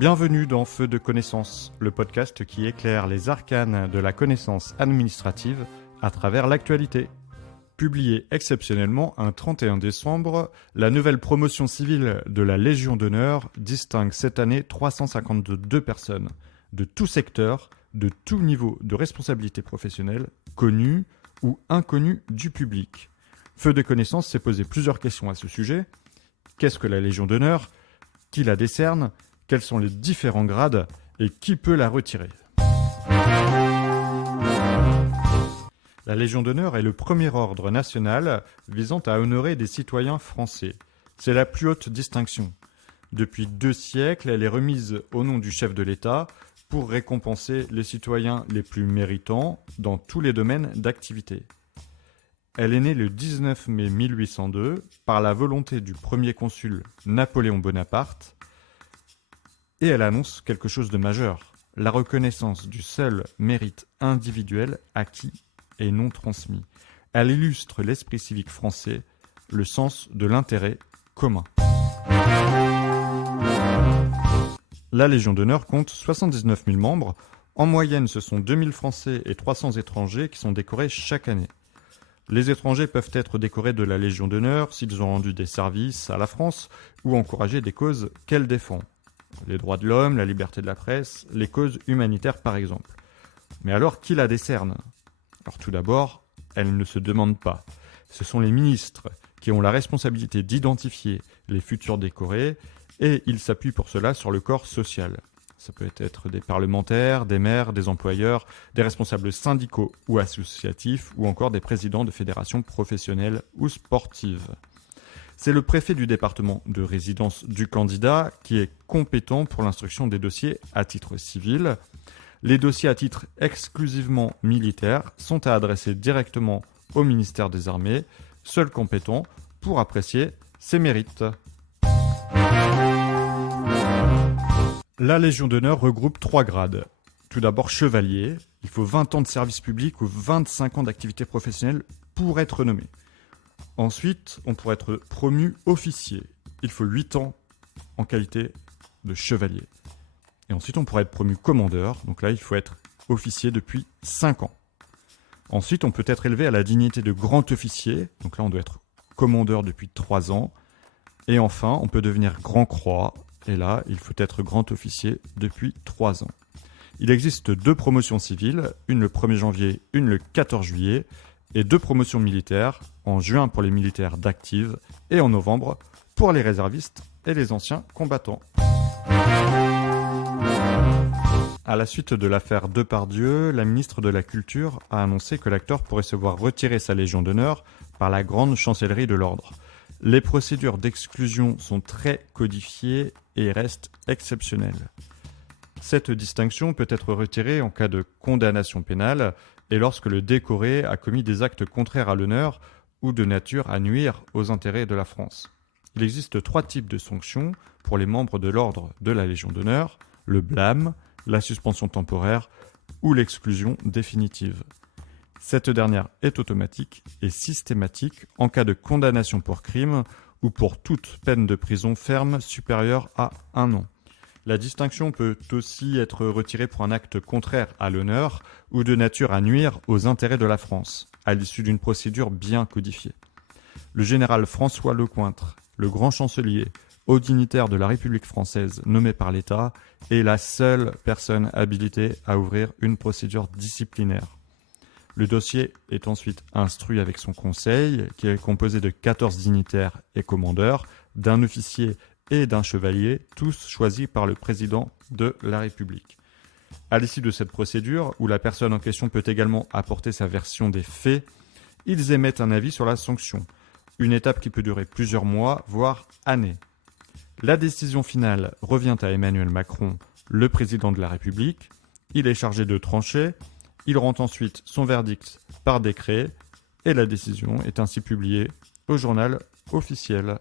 Bienvenue dans Feu de connaissance, le podcast qui éclaire les arcanes de la connaissance administrative à travers l'actualité. Publié exceptionnellement un 31 décembre, la nouvelle promotion civile de la Légion d'honneur distingue cette année 352 personnes de tout secteur, de tout niveau de responsabilité professionnelle, connues ou inconnues du public. Feu de connaissance s'est posé plusieurs questions à ce sujet. Qu'est-ce que la Légion d'honneur ? Qui la décerne ? Quels sont les différents grades et qui peut la retirer ? La Légion d'honneur est le premier ordre national visant à honorer des citoyens français. C'est la plus haute distinction. Depuis 2 siècles, elle est remise au nom du chef de l'État pour récompenser les citoyens les plus méritants dans tous les domaines d'activité. Elle est née le 19 mai 1802 par la volonté du premier consul Napoléon Bonaparte et elle annonce quelque chose de majeur, la reconnaissance du seul mérite individuel acquis et non transmis. Elle illustre l'esprit civique français, le sens de l'intérêt commun. La Légion d'honneur compte 79 000 membres. En moyenne, ce sont 2000 Français et 300 étrangers qui sont décorés chaque année. Les étrangers peuvent être décorés de la Légion d'honneur s'ils ont rendu des services à la France ou encouragé des causes qu'elle défend. Les droits de l'homme, la liberté de la presse, les causes humanitaires par exemple. Mais alors, qui la décerne ? Alors tout d'abord, elle ne se demande pas. Ce sont les ministres qui ont la responsabilité d'identifier les futurs décorés et ils s'appuient pour cela sur le corps social. Ça peut être des parlementaires, des maires, des employeurs, des responsables syndicaux ou associatifs ou encore des présidents de fédérations professionnelles ou sportives. C'est le préfet du département de résidence du candidat qui est compétent pour l'instruction des dossiers à titre civil. Les dossiers à titre exclusivement militaire sont à adresser directement au ministère des Armées, seul compétent pour apprécier ses mérites. La Légion d'honneur regroupe 3 grades. Tout d'abord chevalier, il faut 20 ans de service public ou 25 ans d'activité professionnelle pour être nommé. Ensuite, on pourrait être promu officier. Il faut 8 ans en qualité de chevalier. Et ensuite, on pourrait être promu commandeur. Donc là, il faut être officier depuis 5 ans. Ensuite, on peut être élevé à la dignité de grand officier. Donc là, on doit être commandeur depuis 3 ans. Et enfin, on peut devenir grand croix. Et là, il faut être grand officier depuis 3 ans. Il existe 2 promotions civiles, une le 1er janvier, une le 14 juillet, et 2 promotions militaires, en juin pour les militaires d'active et en novembre pour les réservistes et les anciens combattants. À la suite de l'affaire Depardieu, la ministre de la Culture a annoncé que l'acteur pourrait se voir retirer sa Légion d'honneur par la grande chancellerie de l'ordre. Les procédures d'exclusion sont très codifiées et restent exceptionnelles. Cette distinction peut être retirée en cas de condamnation pénale et lorsque le décoré a commis des actes contraires à l'honneur ou de nature à nuire aux intérêts de la France. Il existe 3 types de sanctions pour les membres de l'ordre de la Légion d'honneur, le blâme, la suspension temporaire ou l'exclusion définitive. Cette dernière est automatique et systématique en cas de condamnation pour crime ou pour toute peine de prison ferme supérieure à 1 an. La distinction peut aussi être retirée pour un acte contraire à l'honneur ou de nature à nuire aux intérêts de la France, à l'issue d'une procédure bien codifiée. Le général François Lecointre, le grand chancelier, haut dignitaire de la République française nommé par l'État, est la seule personne habilitée à ouvrir une procédure disciplinaire. Le dossier est ensuite instruit avec son conseil, qui est composé de 14 dignitaires et commandeurs, d'un officier et d'un chevalier, tous choisis par le président de la République. À l'issue de cette procédure, où la personne en question peut également apporter sa version des faits, ils émettent un avis sur la sanction, une étape qui peut durer plusieurs mois, voire années. La décision finale revient à Emmanuel Macron, le président de la République. Il est chargé de trancher, il rend ensuite son verdict par décret, et la décision est ainsi publiée au journal officiel.